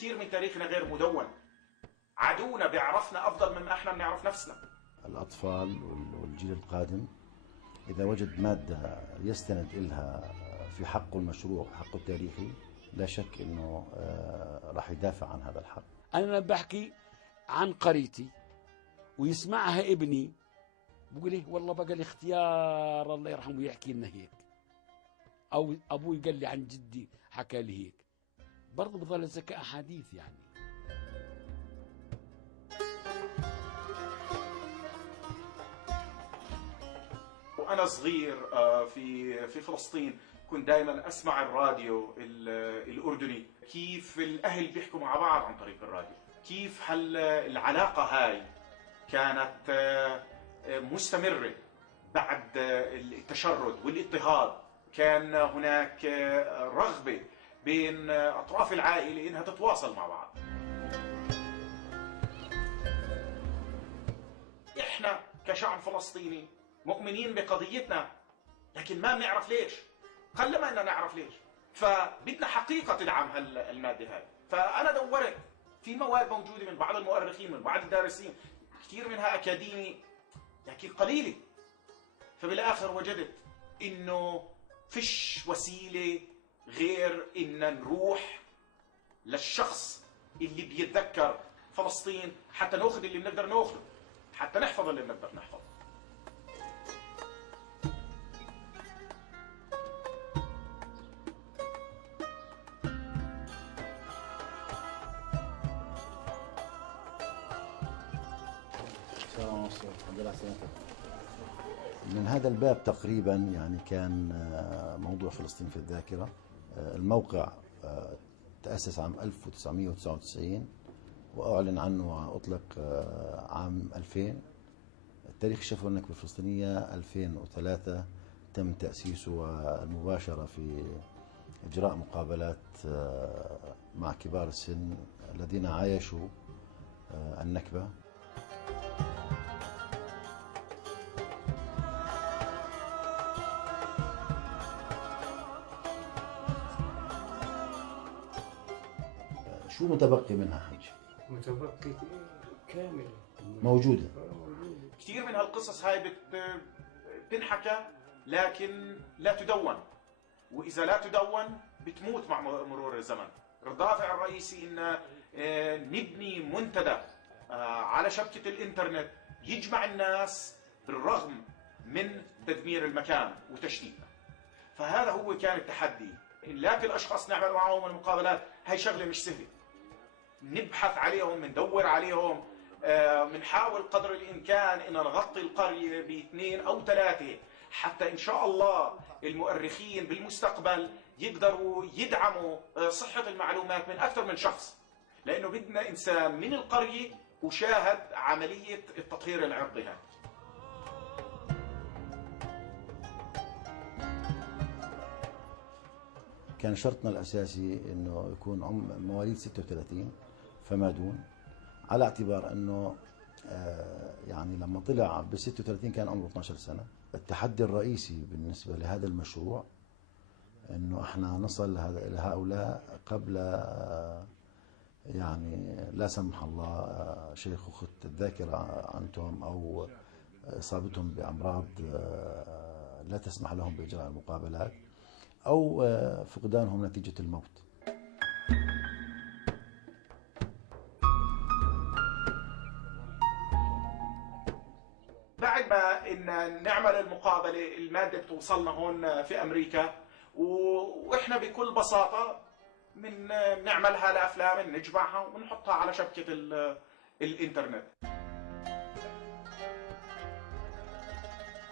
كثير من تاريخنا غير مدون. عدونا بيعرفنا أفضل مما احنا بنعرف نفسنا. الأطفال والجيل القادم إذا وجد مادة يستند إلها في حقه المشروع وحقه التاريخي، لا شك أنه راح يدافع عن هذا الحق. أنا بحكي عن قريتي ويسمعها ابني بقول إيه والله بقى الاختيار الله يرحمه يحكي لنا هيك، أو أبوي قال لي عن جدي حكى لي هيك، برضه بظل ذكاء أحاديث يعني. وأنا صغير في فلسطين كنت دائما أسمع الراديو الأردني، كيف الأهل بيحكوا مع بعض عن طريق الراديو، كيف العلاقة هاي كانت مستمرة بعد التشرد والاضطهاد. كان هناك رغبة بين أطراف العائلة إنها تتواصل مع بعض. إحنا كشعب فلسطيني مؤمنين بقضيتنا، لكن ما بنعرف ليش، قلما أننا نعرف ليش. فبدنا حقيقة تدعم المادة هاي. فأنا دورت في مواد موجودة من بعض المؤرخين من بعض الدارسين، كثير منها أكاديمي لكن قليلة. فبالآخر وجدت إنه فيش وسيلة غير إن نروح للشخص اللي بيتذكر فلسطين حتى ناخذ اللي بنقدر ناخذه، حتى نحفظ اللي بنقدر نحفظه. من هذا الباب تقريبا يعني كان موضوع فلسطين في الذاكرة. الموقع تأسس عام 1999 وأعلن عنه وأطلق عام 2000. التاريخ الشفوي النكبة الفلسطينية 2003 تم تأسيسه والمباشرة في إجراء مقابلات مع كبار السن الذين عايشوا النكبة. شو متبقي منها حجي؟ متبقي كامل موجودة. كثير من هالقصص هاي بتنحكى لكن لا تدون، وإذا لا تدون بتموت مع مرور الزمن. الدافع الرئيسي إن نبني منتدى على شبكة الإنترنت يجمع الناس بالرغم من تدمير المكان وتشتيتنا. فهذا هو كان التحدي. نلاقي الأشخاص نعمل معهم المقابلات، هاي شغلة مش سهلة. نبحث عليهم، ندور عليهم، بنحاول قدر الإمكان إن نغطي القرية باثنين أو ثلاثة، حتى إن شاء الله المؤرخين بالمستقبل يقدروا يدعموا صحة المعلومات من أكثر من شخص، لأنه بدنا إنسان من القرية وشاهد عملية التطهير العرضي هاي. كان شرطنا الأساسي أنه يكون مواليد 36 فما دون، على اعتبار أنه يعني لما طلع ب 36 كان عمره 12 سنة. التحدي الرئيسي بالنسبة لهذا المشروع أنه احنا نصل لهؤلاء قبل يعني لا سمح الله شيخوخة الذاكرة عندهم أو إصابتهم بأمراض لا تسمح لهم بإجراء المقابلات أو فقدانهم نتيجة الموت. بعد ما إن نعمل المقابلة المادة بتوصلنا هون في أمريكا، وإحنا بكل بساطة من نعملها لأفلام، نجمعها ونحطها على شبكة الإنترنت.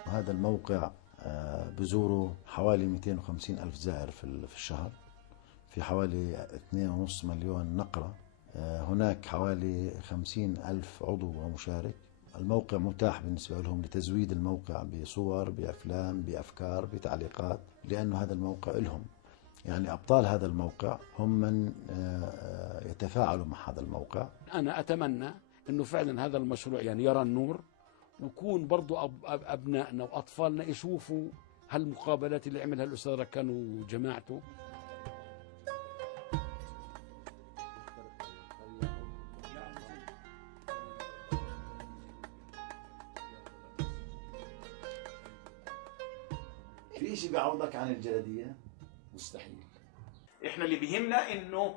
هذا الموقع بزوره حوالي 250 ألف زائر في الشهر، في حوالي 2.5 مليون نقرة. هناك حوالي 50 ألف عضو ومشارك. الموقع متاح بالنسبة لهم لتزويد الموقع بصور، بأفلام، بأفكار، بتعليقات، لأنه هذا الموقع لهم. يعني أبطال هذا الموقع هم من يتفاعلوا مع هذا الموقع. أنا أتمنى أنه فعلا هذا المشروع يعني يرى النور، ويكون برضو أبنائنا وأطفالنا يشوفوا هالمقابلات اللي عملها الأستاذ ركان وجماعته. في شيء بيعوضك عن الجلدية؟ مستحيل. احنا اللي بيهمنا انه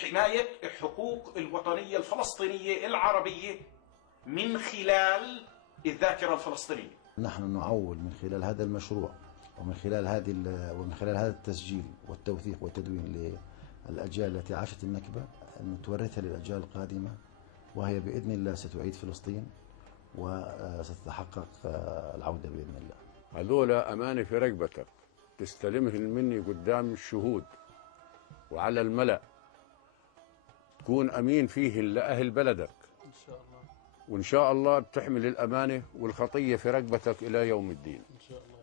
حماية حقوق الوطنية الفلسطينية العربية من خلال الذاكرة الفلسطينية. نحن نعول من خلال هذا المشروع ومن خلال هذا التسجيل والتوثيق والتدوين للأجيال التي عاشت النكبة، أن تورثها للأجيال القادمة، وهي بإذن الله ستعيد فلسطين وستتحقق العودة بإذن الله. هذول أمانة في رقبتك تستلمهم مني قدام الشهود وعلى الملأ، تكون أمين فيه لأهل بلدك إن شاء الله. وإن شاء الله بتحمل الأمانة والخطية في رقبتك إلى يوم الدين. إن شاء الله.